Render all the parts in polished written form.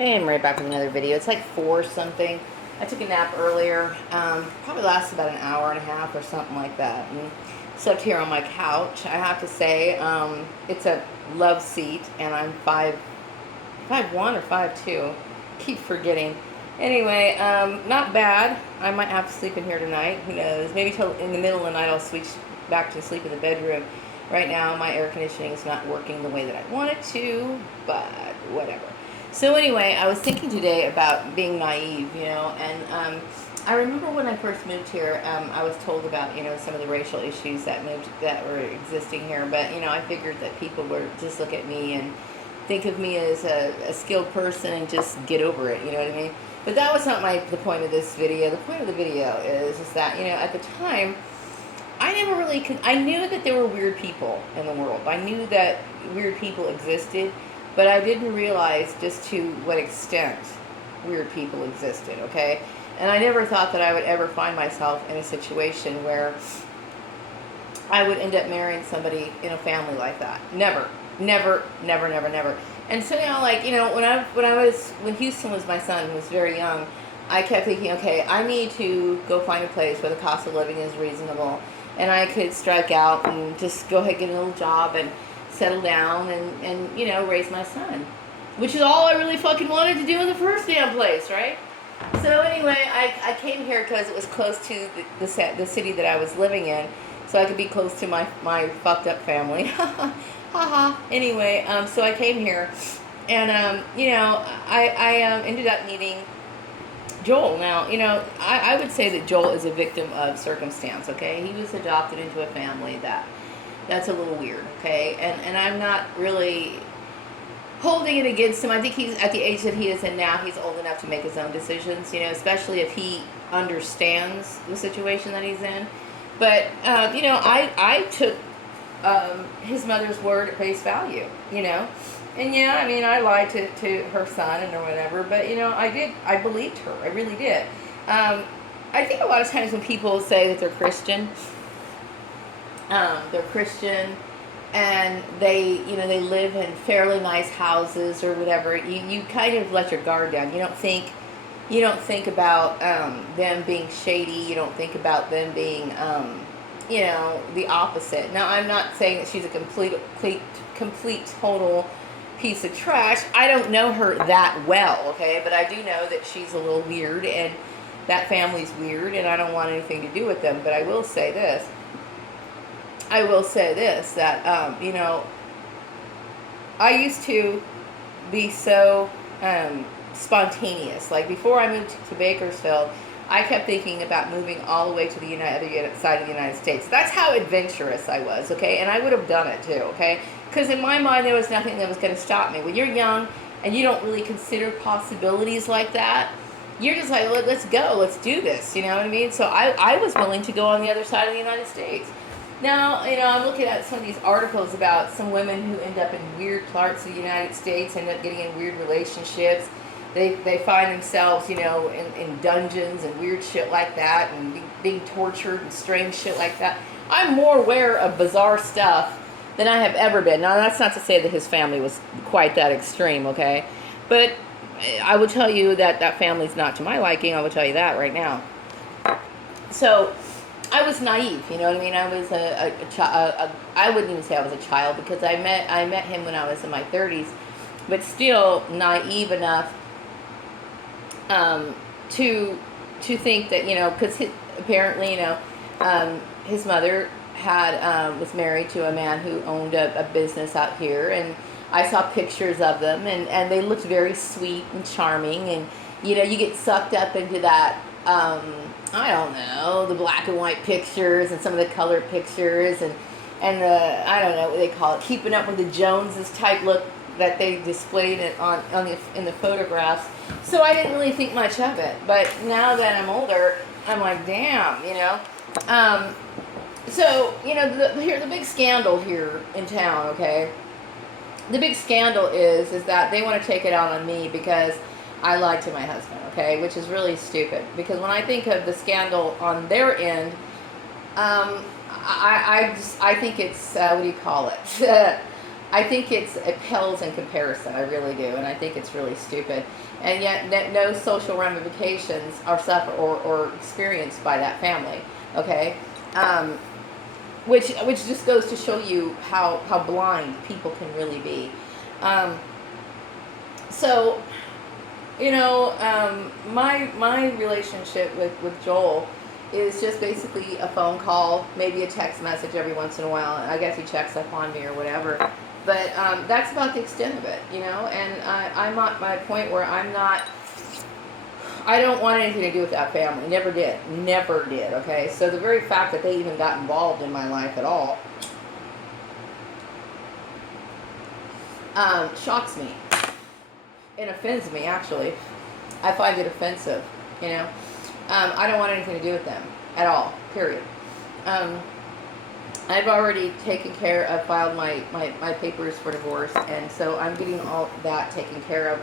Hey, I'm right back with another video. It's like 4 something. I took a nap earlier. Probably lasted about an hour and a half or something like that. And slept here on my couch. I have to say, it's a love seat, and I'm 5'1" or 5'2". Keep forgetting. Anyway, not bad. I might have to sleep in here tonight. Who knows? Maybe till in the middle of the night I'll switch back to sleep in the bedroom. Right now, my air conditioning is not working the way that I want it to, but whatever. So anyway, I was thinking today about being naive, and I remember when I first moved here, I was told about, some of the racial issues that were existing here, but, I figured that people would just look at me and think of me as a skilled person and just get over it, you know what I mean? But that was not the point of this video. The point of the video is that, at the time, I never really I knew that there were weird people in the world. I knew that weird people existed, but I didn't realize just to what extent weird people existed, okay? And I never thought that I would ever find myself in a situation where I would end up marrying somebody in a family like that. Never. Never, never, never, never. And so now, like, when Houston was my son, who was very young, I kept thinking, okay, I need to go find a place where the cost of living is reasonable, and I could strike out and just go ahead and get a little job and settle down and raise my son. Which is all I really fucking wanted to do in the first damn place, right? So anyway, I came here because it was close to the city that I was living in, so I could be close to my fucked up family. Haha. Anyway, so I came here, and I ended up meeting Joel. Now, I would say that Joel is a victim of circumstance, okay? He was adopted into a family that's a little weird, okay? And I'm not really holding it against him. I think he's at the age that he is in now, he's old enough to make his own decisions, especially if he understands the situation that he's in. But, I took his mother's word at face value, And yeah, I mean, I lied to her son or whatever, but, I believed her. I really did. I think a lot of times when people say that they're Christian and they live in fairly nice houses or whatever, you kind of let your guard down. You don't think about them being shady. You don't think about them being the opposite. Now, I'm not saying that she's a complete total piece of trash. I don't know her that well, okay? But I do know that she's a little weird, and that family's weird, and I don't want anything to do with them. But I will say this, that, I used to be so spontaneous. Like, before I moved to Bakersfield, I kept thinking about moving all the way to the other side of the United States. That's how adventurous I was, okay? And I would have done it too, okay? Because in my mind, there was nothing that was going to stop me. When you're young and you don't really consider possibilities like that, you're just like, let's go, let's do this, you know what I mean? So I was willing to go on the other side of the United States. Now, I'm looking at some of these articles about some women who end up in weird parts of the United States, end up getting in weird relationships. They find themselves, in dungeons and weird shit like that, and being tortured and strange shit like that. I'm more aware of bizarre stuff than I have ever been. Now, that's not to say that his family was quite that extreme, okay? But I will tell you that family's not to my liking. I will tell you that right now. So I was naive, you know what I mean? I was a child. I wouldn't even say I was a child, because I met him when I was in my 30s, but still naive enough to think that, because apparently, his mother was married to a man who owned a business out here, and I saw pictures of them, and they looked very sweet and charming, and, you get sucked up into that, I don't know, the black and white pictures and some of the color pictures, and the, I don't know what they call it, keeping up with the Joneses type look that they displayed it in the photographs. So I didn't really think much of it. But now that I'm older, I'm like, damn, So, the big scandal here in town, okay? The big scandal is that they want to take it out on me because I lied to my husband, okay? Which is really stupid. Because when I think of the scandal on their end, I think it's, what do you call it? I think it pales in comparison. I really do, and I think it's really stupid. And yet, no social ramifications are suffered or experienced by that family. Okay, um, which just goes to show you how blind people can really be. Um, so, my relationship with Joel is just basically a phone call, maybe a text message every once in a while. I guess he checks up on me or whatever. But that's about the extent of it, And I'm at my point where I don't want anything to do with that family. Never did. Never did, okay? So the very fact that they even got involved in my life at all shocks me and offends me, actually. I find it offensive, I don't want anything to do with them at all, period. I've already filed my papers for divorce, and so I'm getting all that taken care of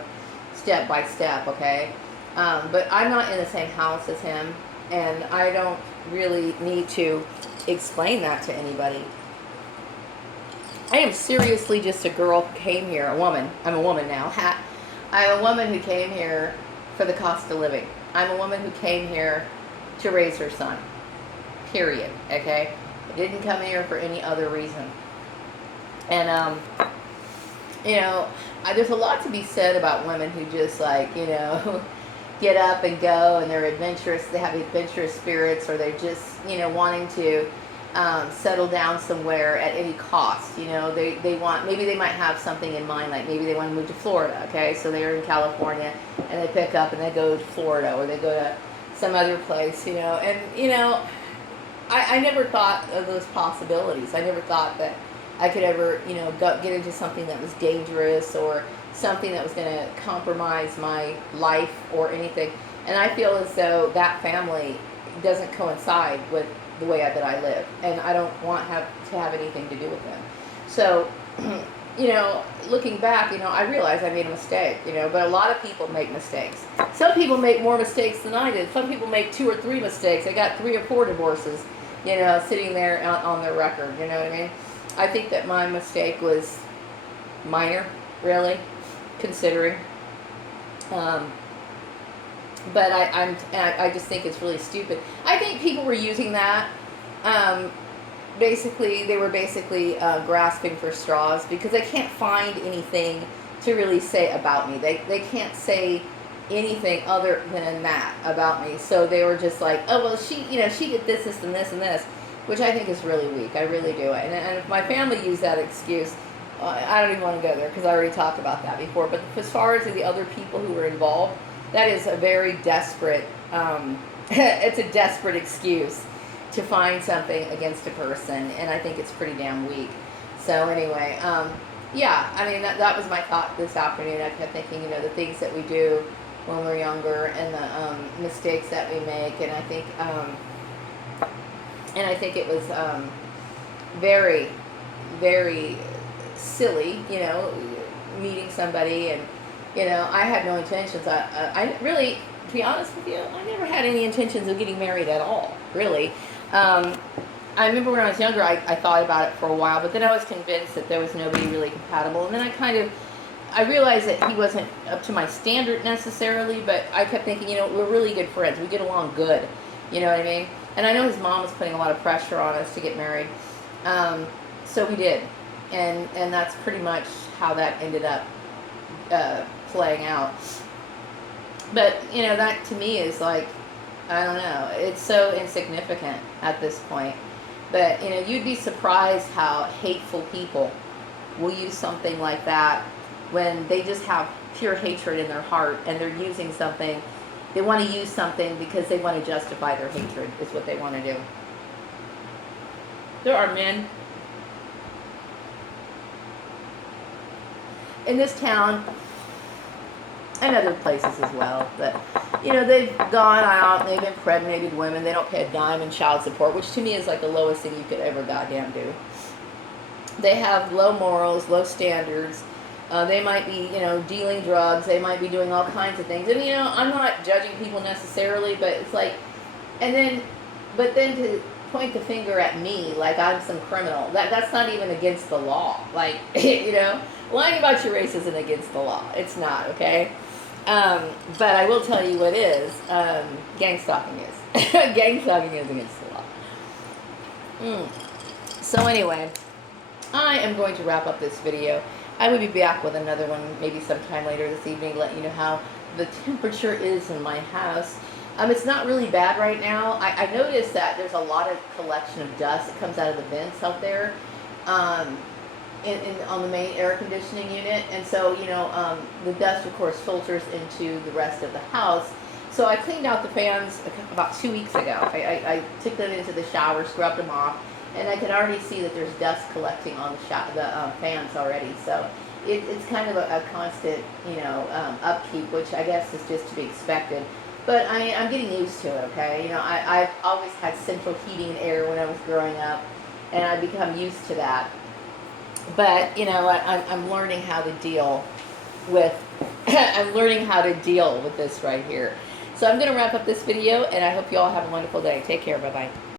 step by step, okay? But I'm not in the same house as him, and I don't really need to explain that to anybody. I am seriously just a girl who came here, a woman. I'm a woman now. I'm a woman who came here for the cost of living. I'm a woman who came here to raise her son, period, okay? I didn't come here for any other reason. And, there's a lot to be said about women who just get up and go, and they're adventurous, they have adventurous spirits, or they're just, wanting to settle down somewhere at any cost. They want, maybe they might have something in mind, like maybe they want to move to Florida, okay? So they're in California, and they pick up and they go to Florida, or they go to some other place, and, I never thought of those possibilities. I never thought that I could ever, get into something that was dangerous or something that was going to compromise my life or anything. And I feel as though that family doesn't coincide with the way that I live, and I don't want to have anything to do with them. So, looking back, I realize I made a mistake, but a lot of people make mistakes. Some people make more mistakes than I did. Some people make 2 or 3 mistakes. I got 3 or 4 divorces, sitting there on their record, you know what I mean? I think that my mistake was minor, really, considering. But I just think it's really stupid. I think people were using that. They were basically grasping for straws, because they can't find anything to really say about me. They can't say anything other than that about me. So they were just like, oh, well, she did this, and this, and this, which I think is really weak. I really do. And if my family used that excuse, I don't even want to go there, because I already talked about that before. But as far as the other people who were involved, that is a very desperate, it's a desperate excuse to find something against a person, and I think it's pretty damn weak. So anyway, yeah, I mean, that was my thought this afternoon. I kept thinking, the things that we do when we're younger, and the mistakes that we make, and I think it was very, very silly, meeting somebody, and I had no intentions. I really, to be honest with you, I never had any intentions of getting married at all, really. I remember when I was younger, I thought about it for a while, but then I was convinced that there was nobody really compatible. And then I realized that he wasn't up to my standard necessarily, but I kept thinking, we're really good friends. We get along good. You know what I mean? And I know his mom was putting a lot of pressure on us to get married. So we did. And that's pretty much how that ended up playing out. But, that to me is like, I don't know, it's so insignificant at this point. But, you'd be surprised how hateful people will use something like that when they just have pure hatred in their heart, and they're using something. They want to use something because they want to justify their hatred, is what they want to do. There are men in this town, and other places as well, that, they've gone out and they've impregnated women. They don't pay a dime in child support, which to me is like the lowest thing you could ever goddamn do. They have low morals, low standards. They might be, dealing drugs. They might be doing all kinds of things. And, I'm not judging people necessarily, but it's like, but then to point the finger at me like I'm some criminal. That's not even against the law. Like, you know, lying about your race isn't against the law. It's not, okay? But I will tell you what is. Gang stalking is. Gang stalking is against the law. So anyway, I am going to wrap up this video. I will be back with another one maybe sometime later this evening to let you know how the temperature is in my house. It's not really bad right now. I noticed that there's a lot of collection of dust that comes out of the vents out there on the main air conditioning unit. And so, you know, the dust, of course, filters into the rest of the house. So I cleaned out the fans about 2 weeks ago. I took them into the shower, scrubbed them off, and I can already see that there's dust collecting on the fans already. So it's kind of a constant, you know, upkeep, which I guess is just to be expected. But I'm getting used to it, okay? You know, I've always had central heating and air when I was growing up, and I've become used to that. But, you know, I'm learning how to deal with, I'm learning how to deal with this right here. So I'm going to wrap up this video, and I hope you all have a wonderful day. Take care. Bye-bye.